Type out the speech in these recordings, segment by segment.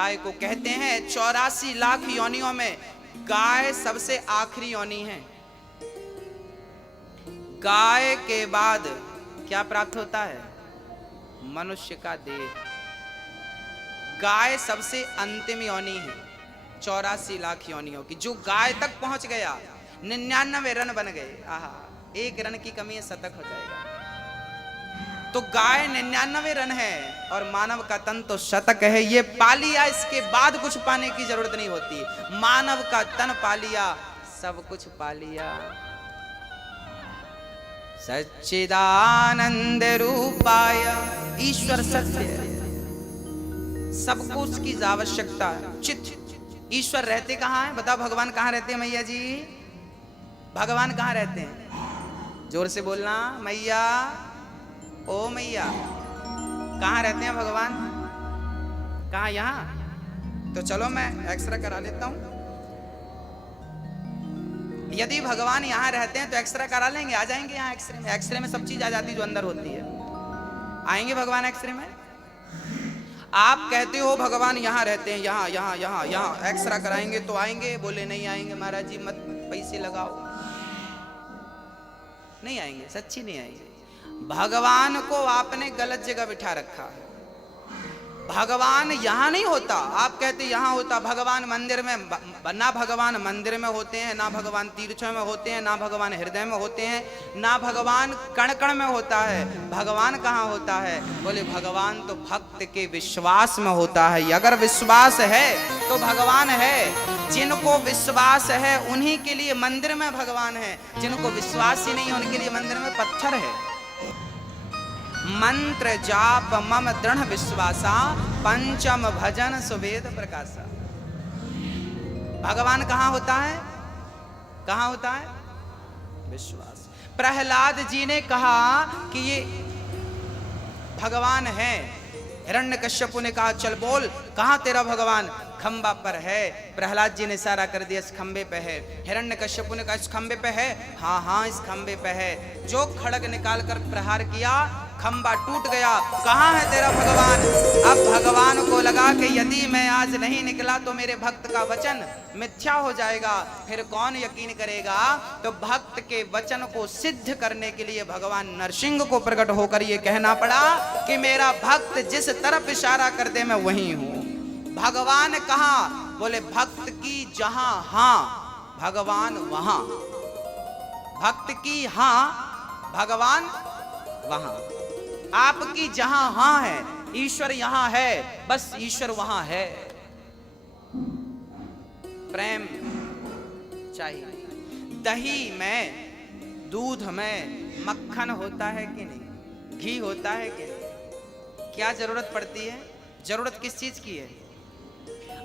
गाय को कहते हैं 84 लाख योनियों में गाय सबसे आखिरी योनि है। गाय के बाद क्या प्राप्त होता है? मनुष्य का देह। गाय सबसे अंतिम योनि है 84 लाख योनियों की। जो गाय तक पहुंच गया 99 रन बन गए। आहा, एक रन की कमी है, शतक हो जाएगा। तो गाय 99 रन है और मानव का तन तो शतक है। ये पा लिया, इसके बाद कुछ पाने की जरूरत नहीं होती। मानव का तन पा लिया, सब कुछ पा लिया। सच्चिदानंद रूपाय, ईश्वर सत्य है, सबको उसकी आवश्यकता है। चित ईश्वर रहते कहाँ हैं? बताओ, भगवान कहाँ रहते हैं मैया जी? भगवान कहाँ रहते हैं? जोर से बोलना, मैया, ओ मैया, कहाँ रहते हैं भगवान? कहाँ? यहाँ? तो चलो मैं एक्सरे करा लेता हूं। यदि भगवान यहाँ रहते हैं तो एक्सरे करा लेंगे, आ जाएंगे यहाँ एक्सरे में। एक्सरे में सब चीज आ जाती है जो अंदर होती है। आएंगे भगवान एक्सरे में? आप कहते हो भगवान यहाँ रहते हैं, यहाँ यहाँ यहाँ यहाँ एक्सरा कराएंगे तो आएंगे? बोले नहीं आएंगे महाराज जी, मत पैसे लगाओ। नहीं आएंगे, सच्ची नहीं आएंगे। भगवान को आपने गलत जगह बिठा रखा है। भगवान यहां नहीं होता। आप कहते यहां होता। भगवान मंदिर में, ना भगवान मंदिर में होते हैं, ना भगवान तीर्थों में होते हैं, ना भगवान हृदय में होते हैं, ना भगवान कण कण में होता है। भगवान कहां होता है? बोले भगवान तो भक्त के विश्वास में होता है। अगर विश्वास है तो भगवान है। जिनको विश्वास है उन्हीं के लिए मंदिर में भगवान है। जिनको विश्वास ही नहीं है उनके लिए मंदिर में पत्थर है। मंत्र जाप मम दृढ़ विश्वासा, पंचम भजन सुवेद प्रकाशा। भगवान कहां होता है? कहां होता है? विश्वास। प्रहलाद जी ने कहा कि ये भगवान है। हिरण्यकश्यप ने कहा चल बोल, कहां तेरा भगवान? खंबा पर है। प्रहलाद जी ने इशारा कर दिया इस खंबे पे है। हिरण्यकश्यप ने कहा इस खंबे पे है? हाँ हाँ इस खंबे पे है। जो खड़ग निकाल कर प्रहार किया, खंबा टूट गया। कहाँ है तेरा भगवान? अब भगवान को लगा कि यदि मैं आज नहीं निकला तो मेरे भक्त का वचन मिथ्या हो जाएगा, फिर कौन यकीन करेगा? तो भक्त के वचन को सिद्ध करने के लिए भगवान नरसिंह को प्रकट होकर ये कहना पड़ा कि मेरा भक्त जिस तरफ इशारा कर दे मैं वहीं हूं। भगवान कहाँ? बोले भक्त की जहां हां भगवान वहां। भक्त की हां भगवान वहां। आपकी जहां हां है, ईश्वर यहां है, बस ईश्वर वहां है। प्रेम चाहिए। दही में, दूध में मक्खन होता है कि नहीं? घी होता है कि नहीं? क्या जरूरत पड़ती है? जरूरत किस चीज की है?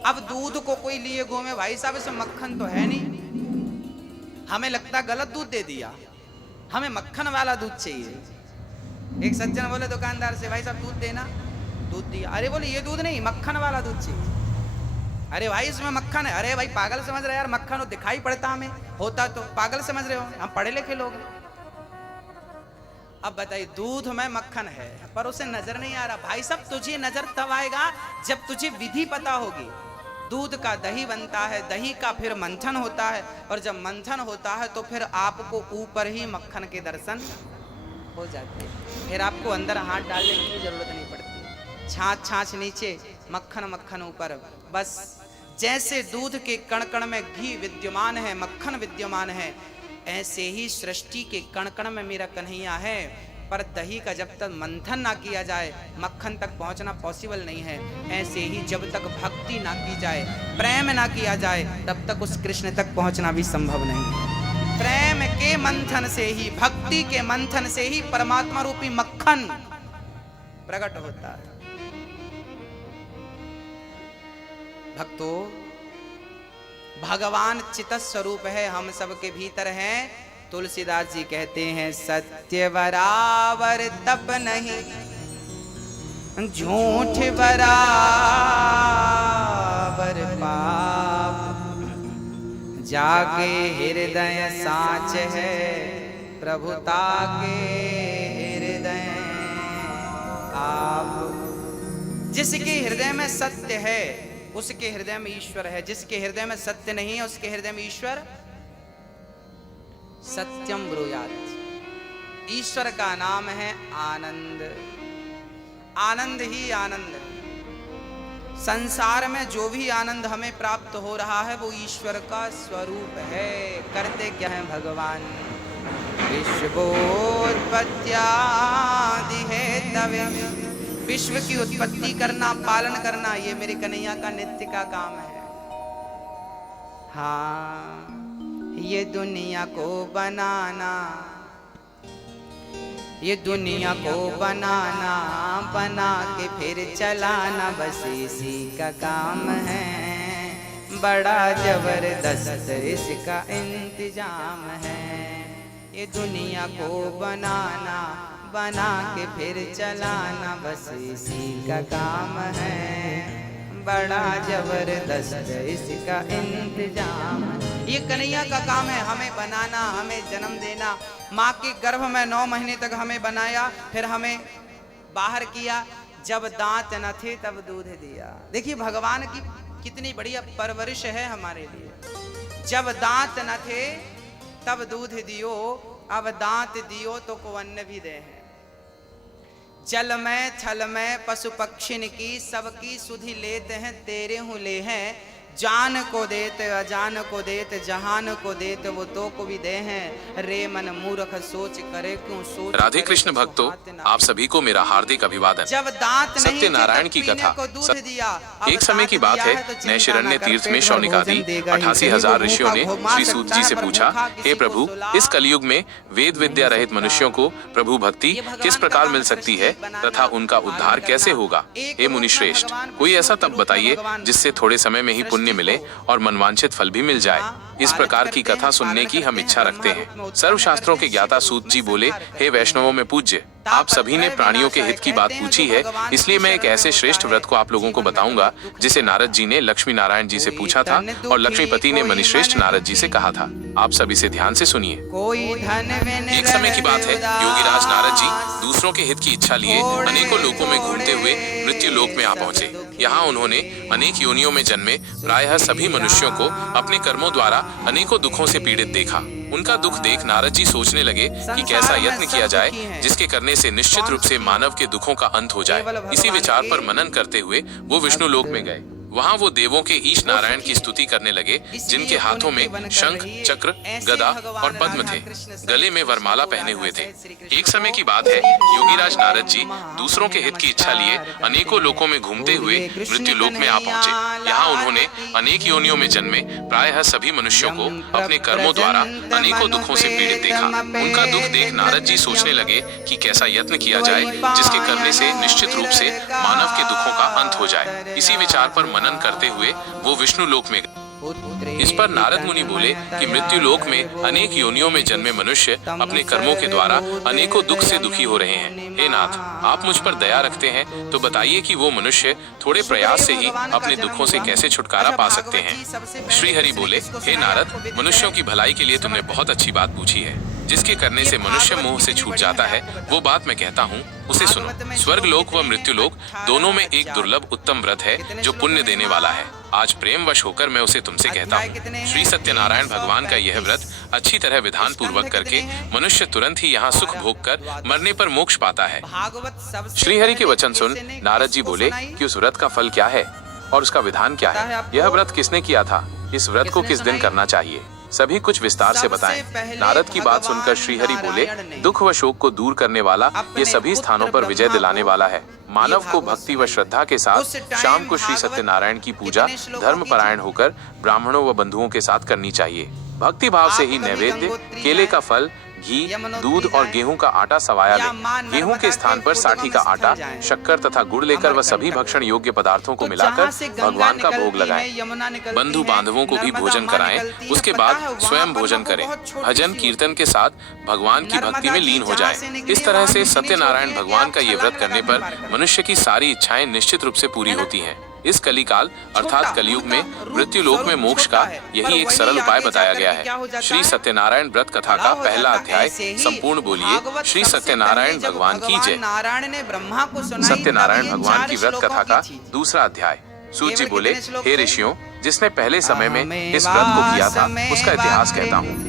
अब दूध को कोई लिए घूमे, भाई साहब इसमें मक्खन तो है नहीं, हमें लगता गलत दूध दे दिया, हमें मक्खन वाला दूध चाहिए। एक सज्जन बोले दुकानदार से, भाई साहब दूध देना। दूध दिया। अरे बोले ये दूध नहीं, मक्खन वाला दूध चाहिए। अरे भाई इसमें मक्खन है। अरे भाई पागल समझ रहे यार, मक्खन हो दिखाई पड़ता, हमें होता तो पागल समझ रहे हो, हम पढ़े लिखे लोग हैं। अब बताइए दूध में मक्खन है पर उसे नजर नहीं आ रहा। भाई साहब तुझे नजर तब आएगा जब तुझे विधि पता होगी। दूध का दही बनता है, दही का फिर मंथन होता है, और जब मंथन होता है तो फिर आपको ऊपर ही मक्खन के दर्शन हो जाते हैं। फिर आपको अंदर हाथ डालने की जरूरत नहीं पड़ती। छाछ छाछ नीचे, मक्खन मक्खन ऊपर। बस जैसे दूध के कण कण में घी विद्यमान है, मक्खन विद्यमान है, ऐसे ही सृष्टि के कण कण में मेरा कन्हैया है। पर दही का जब तक मंथन ना किया जाए मक्खन तक पहुंचना पॉसिबल नहीं है। ऐसे ही जब तक भक्ति ना की जाए, प्रेम ना किया जाए, तब तक उस कृष्ण तक पहुंचना भी संभव नहीं है। प्रेम के मंथन से ही, भक्ति के मंथन से ही परमात्मा रूपी मक्खन प्रकट होता है। भक्तों, भगवान चित स्वरूप है, हम सबके भीतर हैं। तुलसीदास जी कहते हैं सत्य बराबर तप नहीं, झूठ बराबर पाप, जाके हृदय साच है प्रभुता के हृदय आप। जिसके हृदय में सत्य है उसके हृदय में ईश्वर है। जिसके हृदय में सत्य नहीं है उसके हृदय में ईश्वर सत्यम ब्रूयात्। ईश्वर का नाम है आनंद। आनंद ही आनंद। संसार में जो भी आनंद हमें प्राप्त हो रहा है वो ईश्वर का स्वरूप है। करते क्या है भगवान? विश्वोत्पत्त्यादि हेतव्यम्। विश्व की उत्पत्ति करना, पालन करना, ये मेरे कन्हैया का नित्य का काम है। हाँ, ये दुनिया को बनाना, ये दुनिया को बनाना, बना के फिर चलाना, बस इसी का काम है। बड़ा जबरदस्त इसका इंतजाम है। ये दुनिया को बनाना, बना के फिर चलाना, बस इसी का काम है। बड़ा जबरदस्त इसका इंतजाम। ये कन्हैया का काम है, हमें बनाना, हमें जन्म देना। माँ के गर्भ में 9 महीने तक हमें बनाया, फिर हमें बाहर किया। जब दांत न थे तब दूध दिया। देखिए भगवान की कितनी बढ़िया परवरिश है हमारे लिए। जब दांत न थे तब दूध दियो, अब दांत दियो तो को अन्न भी दे है। जल में छल में पशु पक्षिन की सबकी सुधि लेते हैं, तेरे हूँ ले हैं। जान को देते अजान को देते, जहान को देते वो तो को भी दे हैं। रे मन मूर्ख सोच करे क्यों सोच। राधे कृष्ण भक्तों, आप सभी को मेरा हार्दिक अभिवादन। जब दांत सत्यनारायण की कथा। एक समय की बात है, नैशिरण्य तीर्थ में शौनिकादि 88,000 ऋषियों ने श्री सूत जी से पूछा, हे प्रभु, इस कलयुग में वेद विद्या रहित मनुष्यों को प्रभु भक्ति किस प्रकार मिल सकती है तथा उनका उद्धार कैसे होगा? हे मुनि श्रेष्ठ, कोई ऐसा तप बताइए जिससे थोड़े समय में ही पुण्य मिले और मनवांछित फल भी मिल जाए। इस प्रकार की कथा सुनने की हम इच्छा रखते हैं। सर्वशास्त्रों के ज्ञाता सूत जी बोले, हे वैष्णवों में पूज्य, आप सभी ने प्राणियों के हित की बात पूछी है, इसलिए मैं एक ऐसे श्रेष्ठ व्रत को आप लोगों को बताऊंगा जिसे नारद जी ने लक्ष्मी नारायण जी से पूछा था और लक्ष्मीपति ने मणिश्रेष्ठ नारद जी से कहा था। आप सब इसे ध्यान से सुनिए। एक समय की बात है, योगीराज नारद जी दूसरों के हित की इच्छा लिए अनेकों लोकों में घूमते हुए मृत्यु लोक में आ पहुंचे। यहाँ उन्होंने अनेक योनियों में जन्मे प्रायः सभी मनुष्यों को अपने कर्मों द्वारा अनेकों दुखों से पीड़ित देखा। उनका दुख देख नारद जी सोचने लगे कि कैसा यत्न किया जाए जिसके करने से निश्चित रूप से मानव के दुखों का अंत हो जाए। इसी विचार पर मनन करते हुए वो विष्णु लोक में गए। वहाँ वो देवों के ईश नारायण की स्तुति करने लगे, जिनके हाथों में शंख, चक्र, गदा और पद्म थे। गले में वरमाला पहने हुए थे। एक समय की बात है, योगीराज नारद जी दूसरों के हित की इच्छा लिए अनेकों लोकों में घूमते हुए मृत्यु लोक में आ पहुंचे। यहाँ उन्होंने अनेक योनियों में जन्मे प्रायः सभी मनुष्यों को अपने कर्मों द्वारा अनेकों दुखों से पीड़ित देखा। उनका दुख देख नारद जी सोचने लगे कि कैसा यत्न किया जाए जिसके करने से निश्चित रूप से मानव के दुखों का अंत हो जाए। इसी विचार पर मनन करते हुए वो विष्णु लोक में गए। इस पर नारद मुनि बोले कि मृत्यु लोक में अनेक योनियों में जन्मे मनुष्य अपने कर्मों के द्वारा अनेकों दुख से दुखी हो रहे हैं। हे नाथ, आप मुझ पर दया रखते हैं तो बताइए कि वो मनुष्य थोड़े प्रयास से ही अपने दुखों से कैसे छुटकारा पा सकते हैं। श्री हरि बोले, हे नारद, मनुष्यों की भलाई के लिए तुमने बहुत अच्छी बात पूछी है। जिसके करने से मनुष्य मोह से छूट जाता है, वो बात मैं कहता हूँ, उसे सुनो। स्वर्ग लोक व मृत्यु लोक दोनों में एक दुर्लभ उत्तम व्रत है जो पुण्य देने वाला है। आज प्रेम वश होकर मैं उसे तुमसे कहता हूँ। श्री सत्यनारायण भगवान का यह व्रत अच्छी तरह विधान पूर्वक करके मनुष्य तुरंत ही यहाँ सुख भोग कर मरने पर मोक्ष पाता है। श्री हरि के वचन सुन नारद जी बोले कि उस व्रत का फल क्या है और उसका विधान क्या है? यह व्रत किसने किया था? इस व्रत को किस दिन करना चाहिए? सभी कुछ विस्तार से बताएं। नारद की बात सुनकर श्रीहरि बोले, दुख व शोक को दूर करने वाला, ये सभी स्थानों पर विजय दिलाने वाला है। मानव को भक्ति व श्रद्धा के साथ शाम को श्री सत्यनारायण की पूजा धर्म परायण होकर ब्राह्मणों व बंधुओं के साथ करनी चाहिए। भक्ति भाव से ही नैवेद्य, केले का फल, घी, दूध और गेहूं का आटा सवाया ले। गेहूं के स्थान पर साठी का आटा, शक्कर तथा गुड़ लेकर व सभी भक्षण योग्य पदार्थों को मिलाकर भगवान का भोग लगाएं। बंधु बांधवों को भी भोजन कराएं। उसके बाद स्वयं भोजन करें। भजन कीर्तन के साथ भगवान की भक्ति में लीन हो जाएं। इस तरह से सत्यनारायण भगवान का ये व्रत करने पर मनुष्य की सारी इच्छाएं निश्चित रूप से पूरी होती हैं। इस कलिकाल अर्थात कलयुग में मृत्यु लोक में मोक्ष का यही एक सरल उपाय बताया गया है। श्री सत्यनारायण व्रत कथा का पहला अध्याय संपूर्ण बोलिए श्री सत्यनारायण भगवान की जय। सत्यनारायण भगवान की व्रत कथा का दूसरा अध्याय सूत जी केवल बोले, कितने श्लोक हे थे? ऋषियों, जिसने पहले समय में इस व्रत को किया था उसका इतिहास कहता हूँ।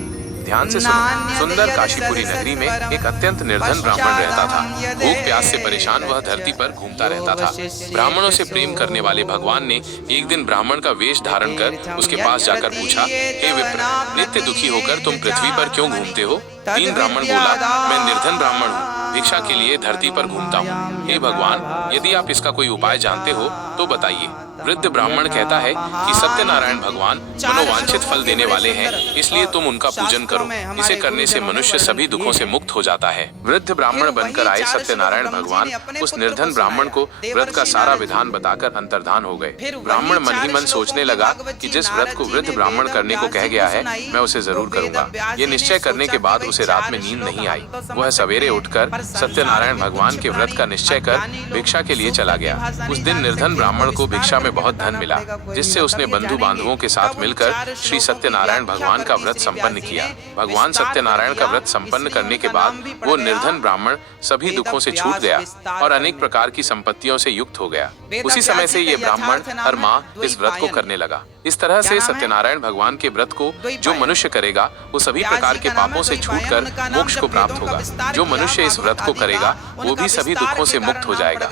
ध्यान से सुनो। सुंदर काशीपुरी नगरी में एक अत्यंत निर्धन ब्राह्मण रहता था। भूख प्यास से परेशान वह धरती पर घूमता रहता था। ब्राह्मणों से प्रेम करने वाले भगवान ने एक दिन ब्राह्मण का वेश धारण कर उसके पास जाकर पूछा, हे विप्र, नित्य दुखी होकर तुम पृथ्वी पर क्यों घूमते हो? तीन ब्राह्मण बोला, मैं निर्धन ब्राह्मण हूँ, भिक्षा के लिए धरती पर घूमता हूँ। हे भगवान, यदि आप इसका कोई उपाय जानते हो तो बताइए। वृद्ध ब्राह्मण कहता है कि सत्यनारायण भगवान मनोवांछित फल देने वाले हैं, इसलिए तुम उनका पूजन करो। इसे करने से मनुष्य सभी दुखों से मुक्त हो जाता है। वृद्ध ब्राह्मण बनकर आए सत्यनारायण भगवान उस निर्धन ब्राह्मण को व्रत का सारा विधान बताकर अंतर्धान हो गए। ब्राह्मण मन ही मन सोचने लगा कि जिस व्रत को वृद्ध ब्राह्मण करने को कह गया है मैं उसे जरूर करूंगा। ये निश्चय करने के बाद उसे रात में नींद नहीं आई। वह सवेरे उठकर सत्यनारायण भगवान के व्रत का निश्चय कर भिक्षा के लिए चला गया। उस दिन निर्धन ब्राह्मण को भिक्षा में बहुत धन मिला, जिससे उसने बंधु बांधवों के साथ मिलकर श्री सत्यनारायण भगवान का व्रत संपन्न किया। भगवान सत्यनारायण का व्रत संपन्न करने के बाद वो निर्धन ब्राह्मण सभी दुखों से छूट गया और अनेक प्रकार की संपत्तियों से युक्त हो गया। उसी समय से ये ब्राह्मण हर माह इस व्रत को करने लगा। इस तरह से सत्यनारायण भगवान के व्रत को जो मनुष्य करेगा वो सभी प्रकार के पापों से छूटकर मोक्ष को प्राप्त होगा। जो मनुष्य इस व्रत को करेगा वो भी सभी दुखों से मुक्त हो जाएगा।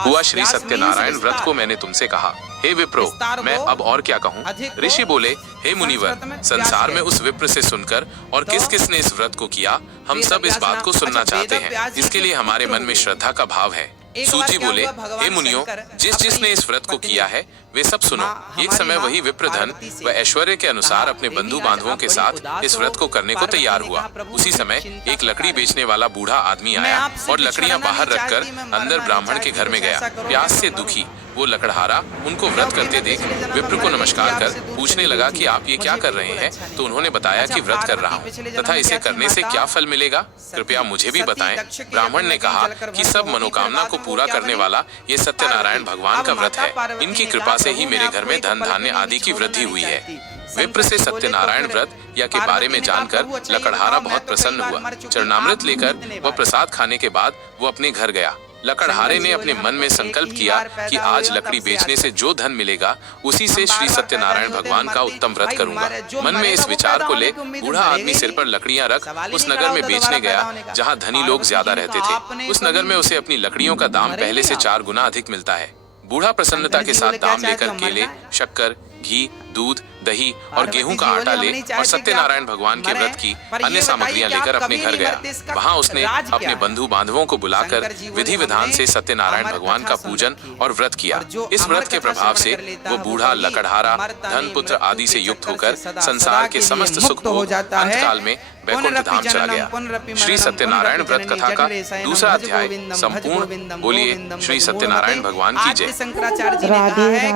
हुआ श्री सत्यनारायण व्रत को मैंने तुमसे कहा, हे विप्रो, मैं अब और क्या कहूँ? ऋषि बोले, हे मुनिवर, संसार में उस विप्र से सुनकर और किस किस ने इस व्रत को किया, हम सब इस बात को सुनना चाहते हैं। इसके लिए हमारे मन में श्रद्धा का भाव है। सूत जी बोले, हे मुनियों, जिसने इस व्रत को किया है वे सब सुनो। एक समय वही विप्र धन व ऐश्वर्य के अनुसार अपने बंधु बांधवों के साथ इस व्रत को करने को तैयार हुआ। उसी समय एक लकड़ी बेचने वाला बूढ़ा आदमी आया और लकड़ियां बाहर रखकर अंदर ब्राह्मण के घर में गया। प्यास से दुखी वो लकड़हारा उनको व्रत करते देख विप्र को नमस्कार कर पूछने लगा कि आप ये क्या कर रहे हैं? तो उन्होंने बताया कि व्रत कर रहा हूँ तथा इसे करने से क्या फल मिलेगा, कृपया मुझे भी बताएं। ब्राह्मण ने कहा कि सब मनोकामना को पूरा करने वाला ये सत्यनारायण भगवान का व्रत है। इनकी कृपा से ही मेरे घर में धन धान्य आदि की वृद्धि हुई है। विप्र से सत्यनारायण व्रत या के बारे में जानकर लकड़हारा बहुत प्रसन्न हुआ। चरणामृत लेकर वह प्रसाद खाने के बाद वो अपने घर गया। लकड़हारे ने अपने मन में संकल्प किया कि आज लकड़ी बेचने से जो धन मिलेगा उसी से श्री सत्यनारायण भगवान का उत्तम व्रत करूंगा। मन में इस विचार को ले बूढ़ा आदमी सिर पर लकड़ियां रख उस नगर में बेचने गया जहां धनी लोग ज्यादा रहते थे। उस नगर में उसे अपनी लकड़ियों का दाम पहले से 4 गुना अधिक मिलता है। बूढ़ा प्रसन्नता के साथ दाम लेकर केले, शक्कर, घी, दूध, दही और गेहूं का आटा ले और सत्यनारायण भगवान के व्रत की अन्य सामग्रियां लेकर अपने घर गया। वहां उसने अपने बंधु बांधवों को बुलाकर विधि विधान से सत्यनारायण भगवान का पूजन और व्रत किया। इस व्रत के प्रभाव से वो बूढ़ा लकड़हारा धन पुत्र आदि से युक्त होकर संसार के समस्त सुख भोग अंतकाल में वैकुंठ धाम चला गया। श्री सत्यनारायण व्रत कथा का दूसरा अध्याय संपूर्ण। बोलिए श्री सत्यनारायण भगवान की जय। शंकराचार्य जी ने कहा है